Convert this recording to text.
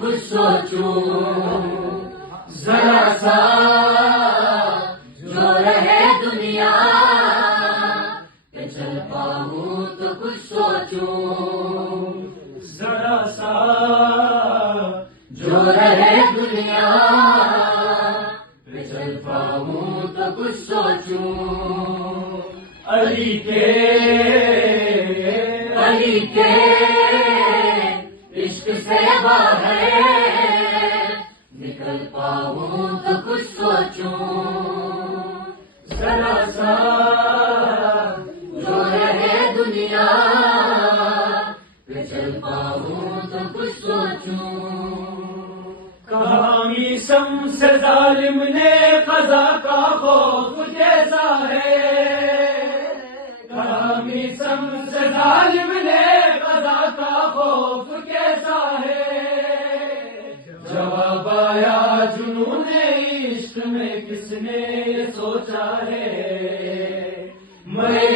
कुछ सोचूं, जरा सा जो रहे दुनिया पे चल पाऊं तो कुछ सोचूं, जरा सा जो रहे दुनिया पे चल पाऊं तो कुछ सोचूं। अली के इश्क से बाहर निकल पाऊं तो कुछ सोचूं, जरा सा जो रहे दुनिया पे चल पाऊं तो कुछ सोचूं। कहानी से जालिम ने कज़ा का खौफ जैसा है, कहानी से जालिम ने कज़ा का खौफ कैसा है। जवाब आया जुनूने इश्क में किसने ये सोचा है, मरे